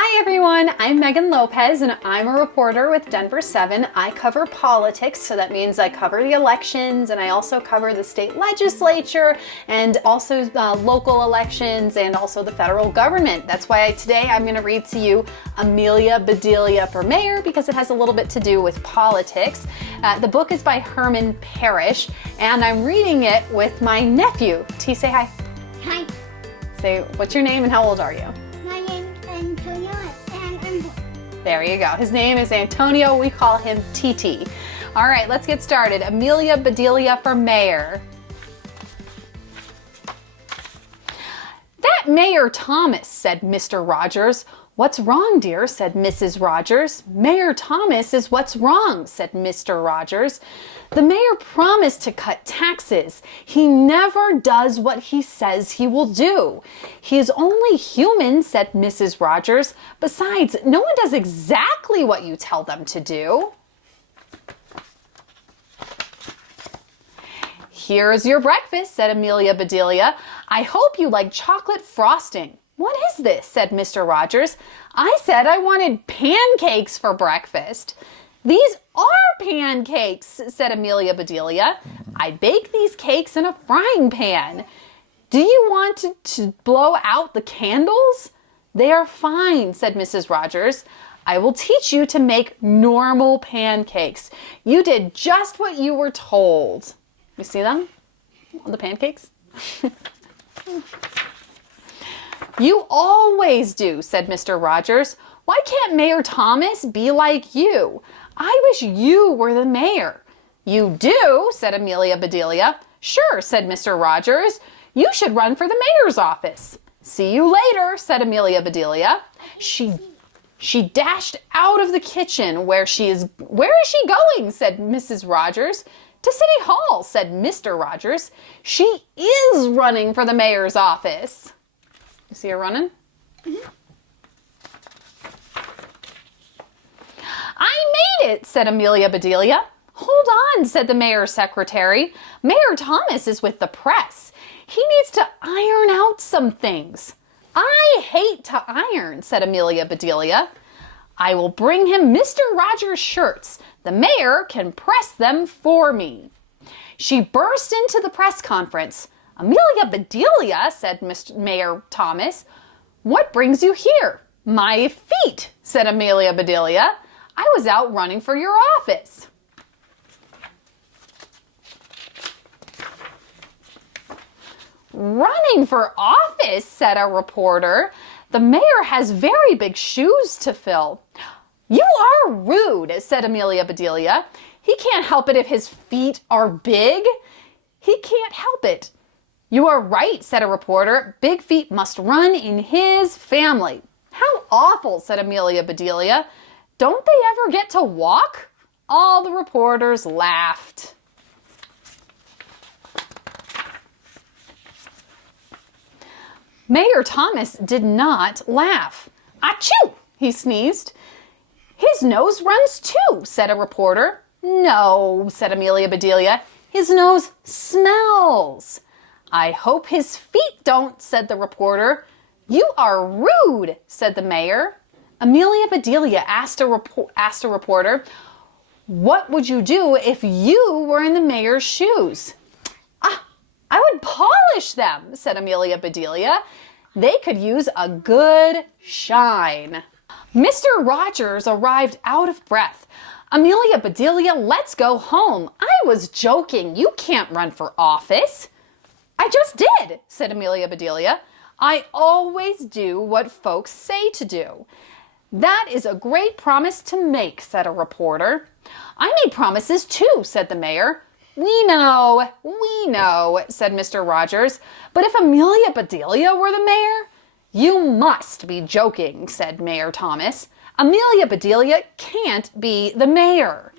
Hi everyone, I'm Meghan Lopez and I'm a reporter with Denver 7. I cover politics, so that means I cover the elections and I also cover the state legislature and also local elections and also the federal government. That's why today I'm going to read to you Amelia Bedelia for Mayor because it has a little bit to do with politics. The book is by Herman Parish and I'm reading it with my nephew. T, say hi. Hi. Say, what's your name and how old are you? My name is Antonio and I'm 4. There you go. His name is Antonio. We call him TT. All right, let's get started. Amelia Bedelia for mayor. That Mayor Thomas, said Mr. Rogers. What's wrong, dear, said Mrs. Rogers. Mayor Thomas is what's wrong, said Mr. Rogers. The mayor promised to cut taxes. He never does what he says he will do. He is only human, said Mrs. Rogers. Besides, no one does exactly what you tell them to do. Here's your breakfast, said Amelia Bedelia. I hope you like chocolate frosting. What is this? Said Mr. Rogers. I said I wanted pancakes for breakfast. These are pancakes, said Amelia Bedelia. I bake these cakes in a frying pan. Do you want to blow out the candles? They are fine, said Mrs. Rogers. I will teach you to make normal pancakes. You did just what you were told. You see them? The pancakes? You always do, said Mr. Rogers. Why can't Mayor Thomas be like you? I wish you were the mayor. You do, said Amelia Bedelia. Sure, said Mr. Rogers. You should run for the mayor's office. See you later, said Amelia Bedelia. She dashed out of the kitchen. Where is she going? Said Mrs. Rogers. To City Hall, said Mr. Rogers. She is running for the mayor's office. You see her running? Mm-hmm. I made it, said Amelia Bedelia. Hold on, said the mayor's secretary. Mayor Thomas is with the press. He needs to iron out some things. I hate to iron, said Amelia Bedelia. I will bring him Mr. Rogers' shirts. The mayor can press them for me. She burst into the press conference. Amelia Bedelia, said Mayor Thomas. What brings you here? My feet, said Amelia Bedelia. I was out running for your office. Running for office, said a reporter. The mayor has very big shoes to fill. You are rude, said Amelia Bedelia. He can't help it if his feet are big. He can't help it. You are right, said a reporter. Big feet must run in his family. How awful, said Amelia Bedelia. Don't they ever get to walk? All the reporters laughed. Mayor Thomas did not laugh. Achoo! He sneezed. His nose runs too, said a reporter. No, said Amelia Bedelia. His nose smells. I hope his feet don't, said the reporter. You are rude, said the mayor. Amelia Bedelia asked a reporter, what would you do if you were in the mayor's shoes? I would polish them, said Amelia Bedelia. They could use a good shine. Mr. Rogers arrived out of breath. Amelia Bedelia, let's go home. I was joking. You can't run for office. I just did, said Amelia Bedelia. I always do what folks say to do. That is a great promise to make, said a reporter. I made promises too, said the mayor. We know, said Mr. Rogers. But if Amelia Bedelia were the mayor? You must be joking, said Mayor Thomas. Amelia Bedelia can't be the mayor.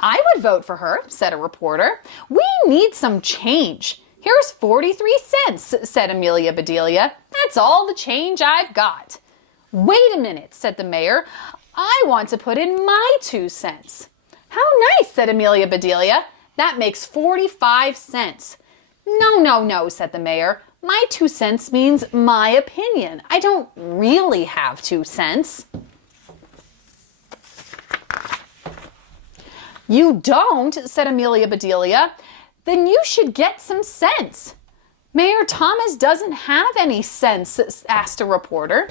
I would vote for her, said a reporter. We need some change. Here's 43 cents, said Amelia Bedelia. That's all the change I've got. Wait a minute, said the mayor. I want to put in my 2 cents. How nice, said Amelia Bedelia. That makes 45 cents. No, said the mayor. My 2 cents means my opinion. I don't really have 2 cents. You don't, said Amelia Bedelia. Then you should get some sense. Mayor Thomas doesn't have any sense, asked a reporter.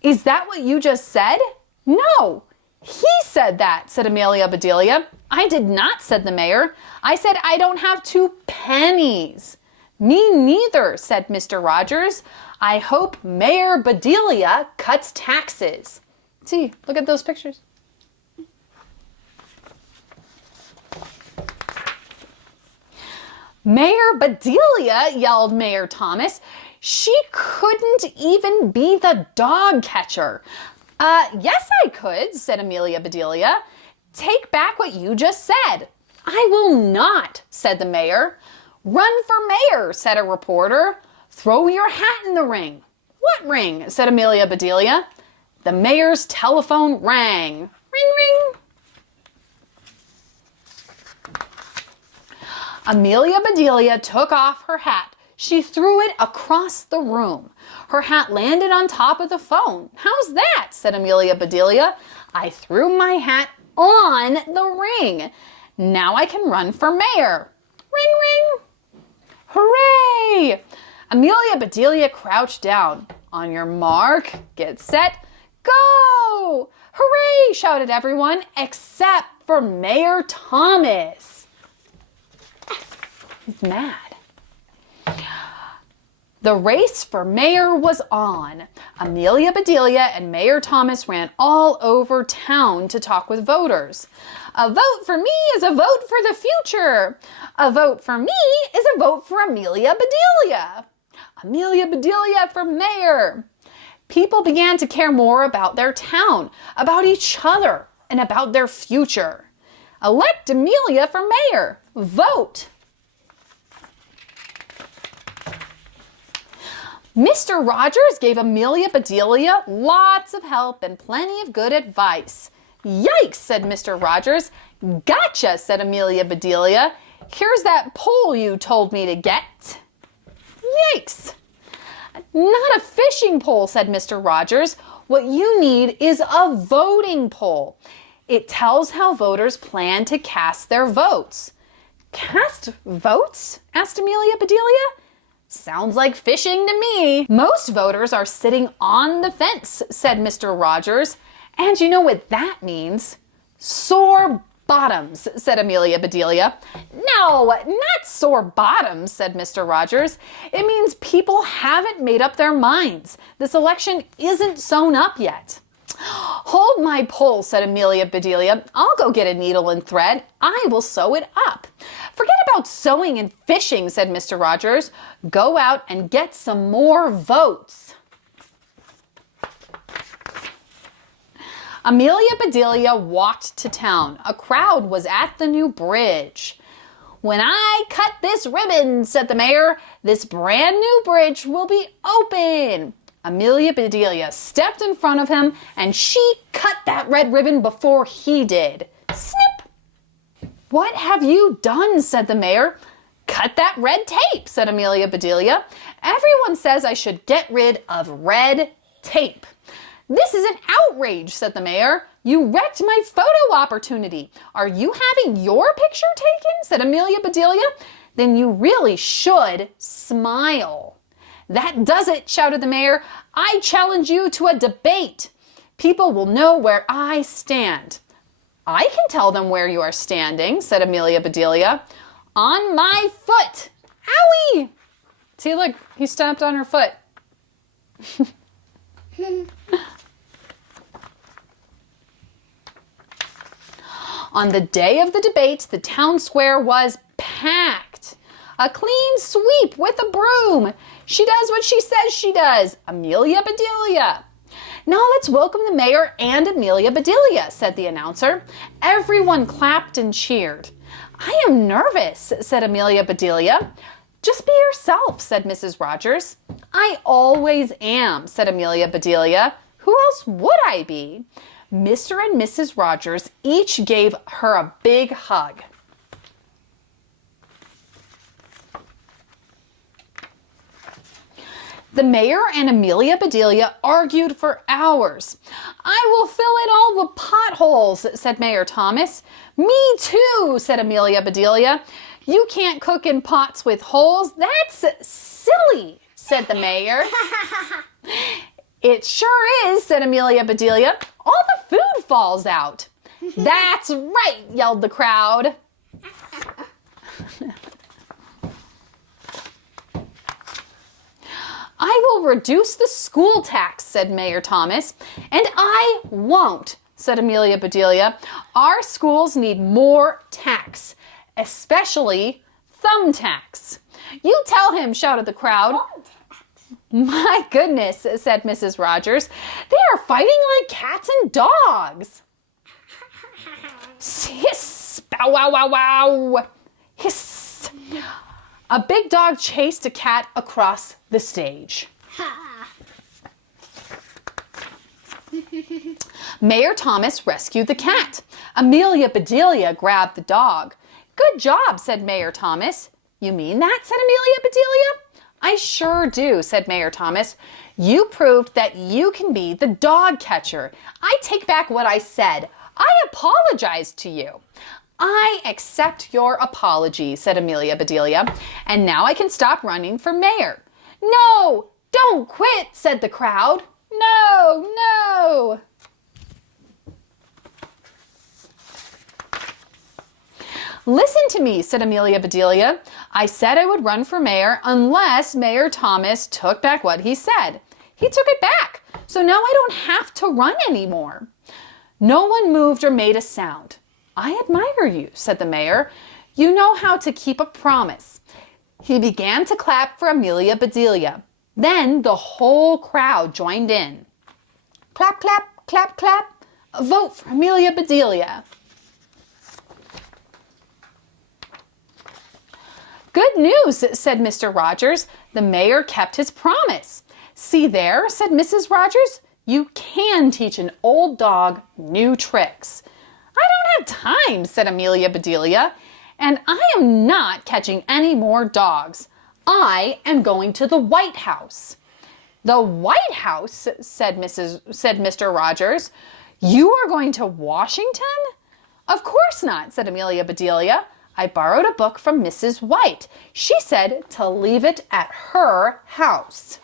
Is that what you just said? No, he said that, said Amelia Bedelia. I did not, said the mayor. I said I don't have 2 pennies. Me neither, said Mr. Rogers. I hope Mayor Bedelia cuts taxes. See, look at those pictures. Mayor Bedelia, yelled Mayor Thomas. She couldn't even be the dog catcher. Yes, I could, said Amelia Bedelia. Take back what you just said. I will not, said the mayor. Run for mayor, said a reporter. Throw your hat in the ring. What ring? Said Amelia Bedelia. The mayor's telephone rang. Ring, ring. Amelia Bedelia took off her hat. She threw it across the room. Her hat landed on top of the phone. How's that? Said Amelia Bedelia. I threw my hat on the ring. Now I can run for mayor. Ring, ring. Hooray! Amelia Bedelia crouched down. On your mark, get set, go! Hooray! Shouted everyone except for Mayor Thomas. He's mad. The race for mayor was on. Amelia Bedelia and Mayor Thomas ran all over town to talk with voters. A vote for me is a vote for the future. A vote for me is a vote for Amelia Bedelia. Amelia Bedelia for mayor. People began to care more about their town, about each other, and about their future. Elect Amelia for mayor. Vote. Mr. Rogers gave Amelia Bedelia lots of help and plenty of good advice. Yikes, said Mr. Rogers. Gotcha, said Amelia Bedelia. Here's that pole you told me to get. Yikes. Not a fishing pole, said Mr. Rogers. What you need is a voting poll. It tells how voters plan to cast their votes. Cast votes? Asked Amelia Bedelia. Sounds like fishing to me. Most voters are sitting on the fence, said Mr. Rogers. And you know what that means? Sore bottoms, said Amelia Bedelia. No, not sore bottoms, said Mr. Rogers. It means people haven't made up their minds. This election isn't sewn up yet. Hold my pole, said Amelia Bedelia. I'll go get a needle and thread. I will sew it up. Forget about sewing and fishing, said Mr. Rogers. Go out and get some more votes. Amelia Bedelia walked to town. A crowd was at the new bridge. When I cut this ribbon, said the mayor, this brand new bridge will be open. Amelia Bedelia stepped in front of him and she cut that red ribbon before he did. Snip! What have you done? Said the mayor. Cut that red tape, said Amelia Bedelia. Everyone says I should get rid of red tape. This is an outrage, said the mayor. You wrecked my photo opportunity. Are you having your picture taken? Said Amelia Bedelia. Then you really should smile. That does it, shouted the mayor. I challenge you to a debate. People will know where I stand. I can tell them where you are standing, said Amelia Bedelia. On my foot. Owie! See, look, he stomped on her foot. On the day of the debate, the town square was packed. A clean sweep with a broom. She does what she says she does. Amelia Bedelia. Now let's welcome the mayor and Amelia Bedelia, said the announcer. Everyone clapped and cheered. I am nervous, said Amelia Bedelia. Just be yourself, said Mrs. Rogers. I always am, said Amelia Bedelia. Who else would I be? Mr. and Mrs. Rogers each gave her a big hug. The mayor and Amelia Bedelia argued for hours. "I will fill in all the potholes," said Mayor Thomas. "Me too," said Amelia Bedelia. "You can't cook in pots with holes. That's silly," said the mayor. "It sure is," said Amelia Bedelia. "All the food falls out." "That's right," yelled the crowd. "I will reduce the school tax," said Mayor Thomas. "And I won't," said Amelia Bedelia. "Our schools need more tax, especially thumbtacks." "You tell him," shouted the crowd. "My goodness," said Mrs. Rogers. "They are fighting like cats and dogs." Hiss! Bow wow wow wow! Hiss! A big dog chased a cat across the stage. Mayor Thomas rescued the cat. Amelia Bedelia grabbed the dog. "Good job," said Mayor Thomas. "You mean that?" said Amelia Bedelia. "I sure do," said Mayor Thomas. "You proved that you can be the dog catcher. I take back what I said. I apologize to you." "I accept your apology," said Amelia Bedelia. "And now I can stop running for mayor." "No, don't quit," said the crowd. "No, no." "Listen to me," said Amelia Bedelia. "I said I would run for mayor unless Mayor Thomas took back what he said. He took it back, so now I don't have to run anymore." No one moved or made a sound. "I admire you," said the mayor. "You know how to keep a promise." He began to clap for Amelia Bedelia. Then the whole crowd joined in. Clap, clap, clap, clap. A vote for Amelia Bedelia. "Good news," said Mr. Rogers. "The mayor kept his promise." "See there," said Mrs. Rogers. "You can teach an old dog new tricks." "I don't have time," said Amelia Bedelia. "And I am not catching any more dogs. I am going to the White House." "The White House?" said Mr. Rogers. "You are going to Washington?" "Of course not," said Amelia Bedelia. "I borrowed a book from Mrs. White. She said to leave it at her house."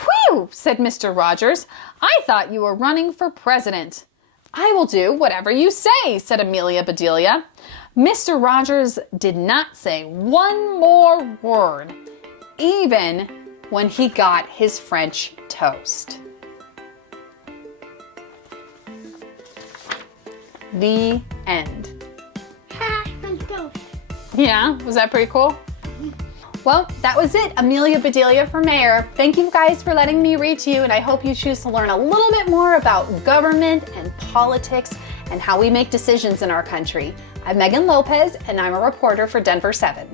"Whew," said Mr. Rogers. "I thought you were running for president." "I will do whatever you say," said Amelia Bedelia. Mr. Rogers did not say one more word, even when he got his French toast. The end. Yeah, was that pretty cool? Well, that was it. Amelia Bedelia for mayor. Thank you guys for letting me read to you, and I hope you choose to learn a little bit more about government and politics and how we make decisions in our country. I'm Meghan Lopez, and I'm a reporter for Denver 7.